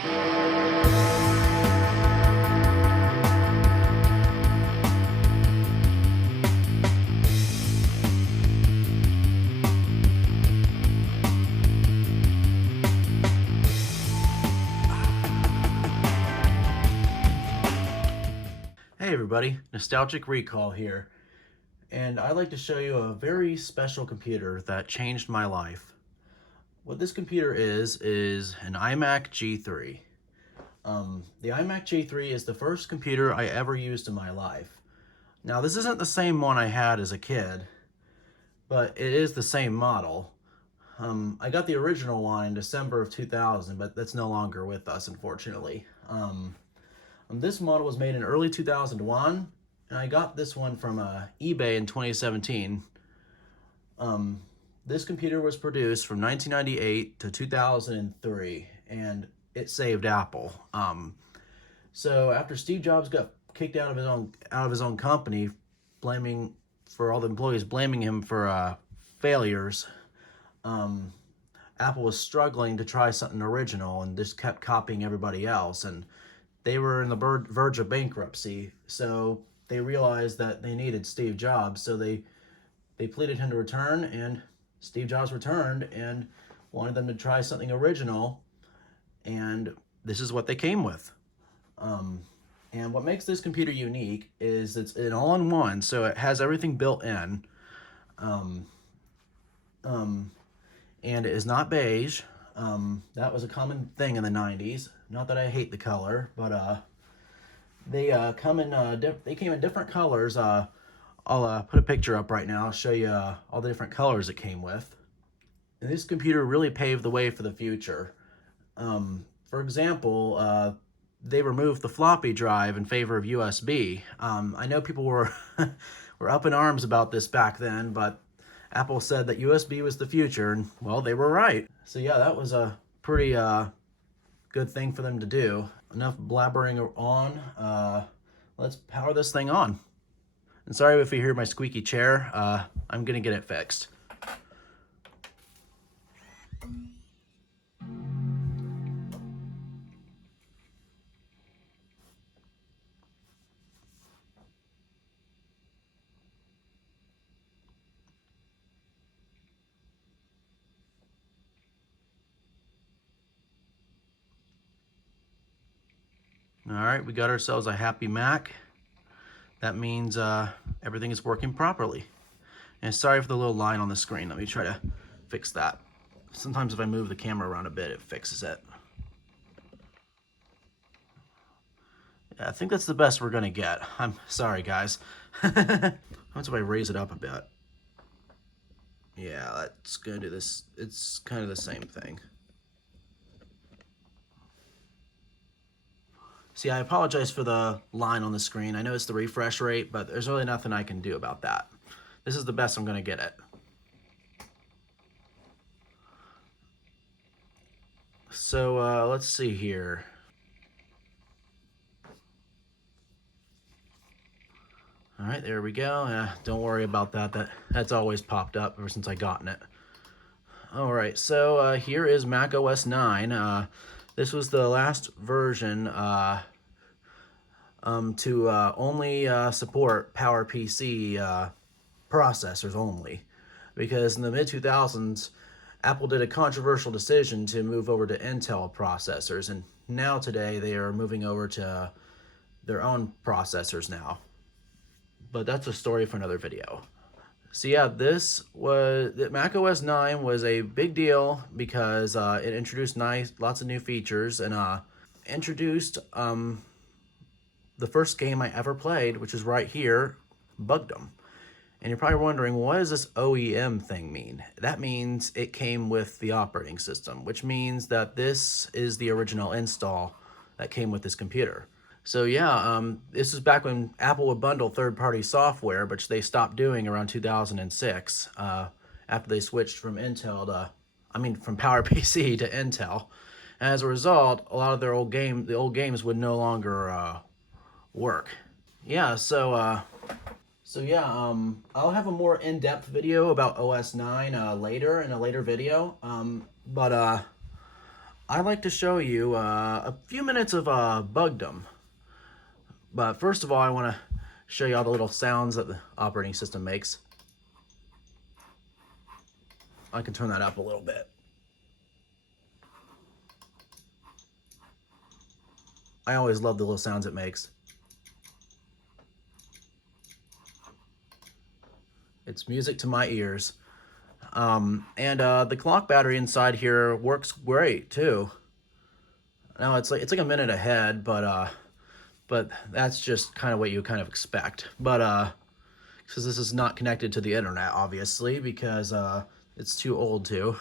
Hey everybody, Nostalgic Recall here, and I'd like to show you a very special computer that changed my life. What this computer is an iMac G3. The iMac G3 is the first computer I ever used in my life. Now this isn't the same one I had as a kid, but it is the same model. I got the original one in December of 2000, but that's no longer with us, unfortunately. This model was made in early 2001, and I got this one from eBay in 2017. This computer was produced from 1998 to 2003, and it saved Apple. So after Steve Jobs got kicked out of his own company, blaming for all the employees blaming him for failures, Apple was struggling to try something original and just kept copying everybody else, and they were in the verge of bankruptcy, so they realized that they needed Steve Jobs, so they pleaded him to return, and Steve Jobs returned and wanted them to try something original, and this is what they came with. And what makes this computer unique is it's an all-in-one, so it has everything built in, and it is not beige. That was a common thing in the 90s. Not that I hate the color, but they came in different colors. I'll put a picture up right now. I'll show you all the different colors it came with. And this computer really paved the way for the future. For example, they removed the floppy drive in favor of USB. I know people were were up in arms about this back then, but Apple said that USB was the future, and well, they were right. So yeah, that was a pretty good thing for them to do. Enough blabbering on. Let's power this thing on. And sorry if you hear my squeaky chair. I'm gonna get it fixed. All right, we got ourselves a happy Mac. That means everything is working properly. And sorry for the little line on the screen. Let me try to fix that. Sometimes if I move the camera around a bit, it fixes it. Yeah, I think that's the best we're gonna get. I'm sorry, guys. How much if I raise it up a bit? Yeah, that's gonna do this. It's kind of the same thing. See, I apologize for the line on the screen. I know it's the refresh rate, but there's really nothing I can do about that. This is the best I'm gonna get it. So let's see here. All right, there we go. Don't worry about that. That's always popped up ever since I gotten it. All right, so here is Mac OS 9. This was the last version to only support PowerPC processors only, because in the mid-2000s, Apple did a controversial decision to move over to Intel processors, and now today they are moving over to their own processors now. But that's a story for another video. So yeah, the Mac OS 9 was a big deal because it introduced lots of new features, and introduced the first game I ever played, which is right here, Bugdom. And you're probably wondering, what does this OEM thing mean? That means it came with the operating system, which means that this is the original install that came with this computer. So yeah, this is back when Apple would bundle third-party software, which they stopped doing around 2006, after they switched from from PowerPC to Intel. And as a result, a lot of the old games would no longer work. Yeah, so I'll have a more in-depth video about OS 9 later in a later video. I'd like to show you a few minutes of bugdom. But first of all, I want to show you all the little sounds that the operating system makes. I can turn that up a little bit. I always love the little sounds it makes. It's music to my ears. The clock battery inside here works great too. Now it's like a minute ahead, but that's just kind of what you kind of expect. But because this is not connected to the internet, obviously, because it's too old to.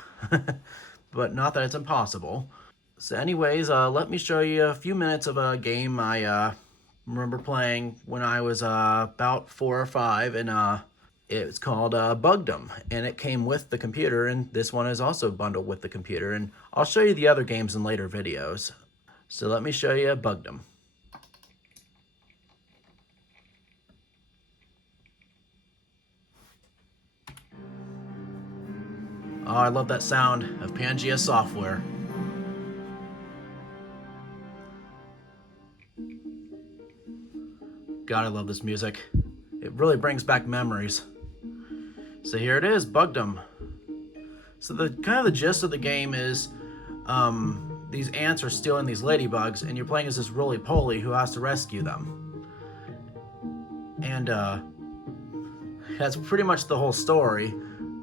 But not that it's impossible. So anyways, let me show you a few minutes of a game I remember playing when I was about 4 or 5, and it's called Bugdom, and it came with the computer, and this one is also bundled with the computer, and I'll show you the other games in later videos. So let me show you Bugdom. Oh, I love that sound of Pangea software. God, I love this music. It really brings back memories. So here it is, Bugdom. So the kind of the gist of the game is these ants are stealing these ladybugs, and you're playing as this roly-poly who has to rescue them. And that's pretty much the whole story.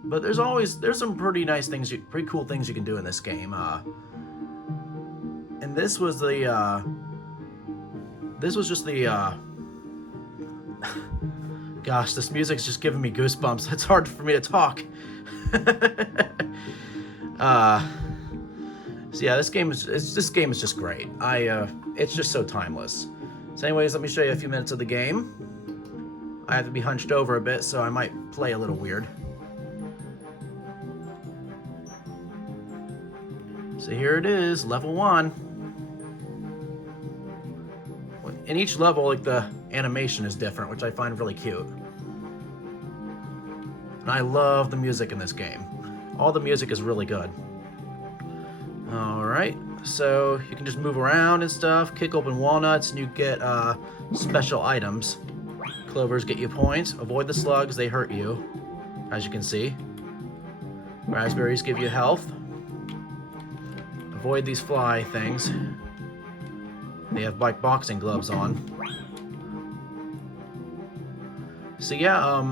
But there's some pretty nice things, pretty cool things you can do in this game. And this was just the gosh, this music's just giving me goosebumps. It's hard for me to talk. So yeah, this game is just great. It's just so timeless. So anyways, let me show you a few minutes of the game. I have to be hunched over a bit, so I might play a little weird. So here it is, level 1. In each level, like, the animation is different, which I find really cute. And I love the music in this game. All the music is really good. Alright, so you can just move around and stuff, kick open walnuts, and you get special items. Clovers get you points. Avoid the slugs, they hurt you, as you can see. Raspberries give you health. Avoid these fly things. They have like boxing gloves on. So yeah,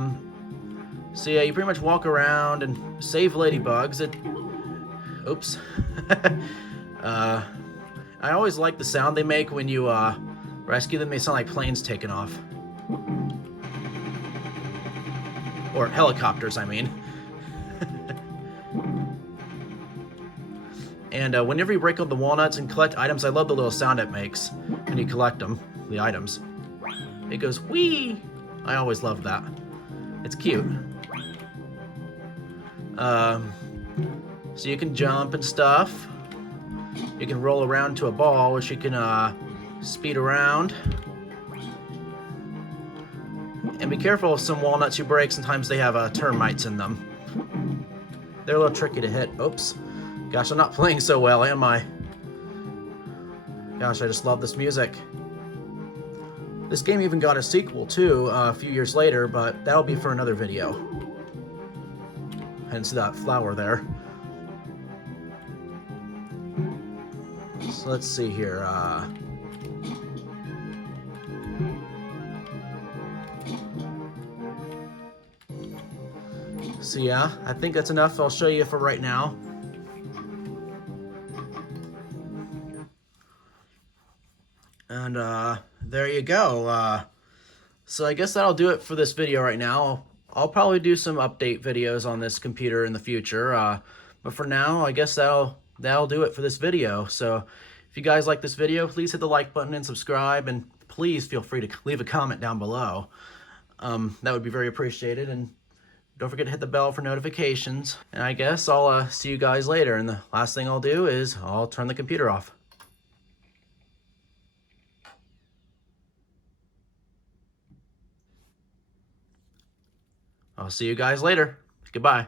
you pretty much walk around and save ladybugs. Oops. I always like the sound they make when you rescue them. They sound like planes taking off. Or helicopters, I mean. And whenever you break up the walnuts and collect items, I love the little sound it makes when you collect them, the items. It goes, whee! I always love that. It's cute. So you can jump and stuff. You can roll around to a ball, which you can speed around. And be careful of some walnuts you break. Sometimes they have termites in them. They're a little tricky to hit. Oops. Gosh, I'm not playing so well, am I? Gosh, I just love this music. This game even got a sequel, too, a few years later, but that'll be for another video. Hence that flower there. So let's see here. So yeah, I think that's enough. I'll show you for right now. And there you go. So I guess that'll do it for this video right now. I'll probably do some update videos on this computer in the future. But for now, I guess that'll do it for this video. So if you guys like this video, please hit the like button and subscribe. And please feel free to leave a comment down below. That would be very appreciated. And don't forget to hit the bell for notifications. And I guess I'll see you guys later. And the last thing I'll do is I'll turn the computer off. I'll see you guys later. Goodbye.